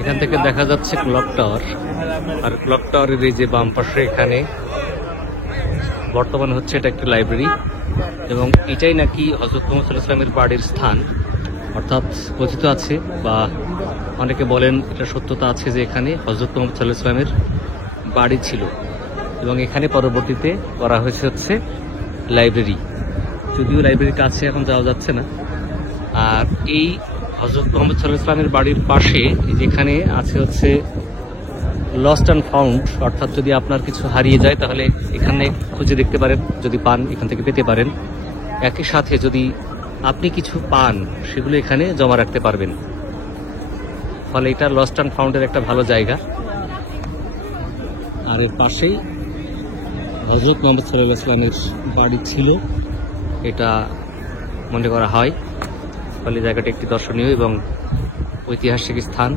এখান থেকে দেখা যাচ্ছে ক্লক টাওয়ার, আর ক্লক টাওয়ারের এই যে বাম পাশে এখানে বর্তমানে হচ্ছে এটা একটি লাইব্রেরি, এবং এটাই নাকি হযরত মুহাম্মদ সাল্লাল্লাহু আলাইহি ওয়াসাল্লামের বাড়ির স্থান। অর্থাৎ কথিত আছে বা অনেকে বলেন এটা সত্যতা আছে যে এখানে হযরত মুহাম্মদ সাল্লাল্লাহু আলাইহি ওয়াসাল্লামের বাড়ি ছিল, এবং এখানে পরবর্তীতে করা হয়েছে হচ্ছে লাইব্রেরি। যদিও লাইব্রেরির কাছে এখন যাওয়া যাচ্ছে না। আর এই হযরত মুহাম্মদ সাল্লাল্লাহু আলাইহি ওয়াসাল্লামের বাড়ির পাশে যেখানে আছে হচ্ছে লস্ট অ্যান্ড ফাউন্ড, অর্থাৎ যদি আপনার কিছু হারিয়ে যায় তাহলে এখানে খুঁজে দেখতে পারেন, যদি পান এখান থেকে পেতে পারেন। একই সাথে যদি আপনি কিছু পান সেগুলো এখানে জমা রাখতে পারবেন, ফলে এটা লস্ট অ্যান্ড ফাউন্ডের একটা ভালো জায়গা। আর এর পাশেই হযরত মুহাম্মদ সাল্লাল্লাহু আলাইহি ওয়াসাল্লামের বাড়ি ছিল এটা মনে করা হয়, ফলে জায়গাটা একটি দর্শনীয় এবং ঐতিহাসিক স্থান।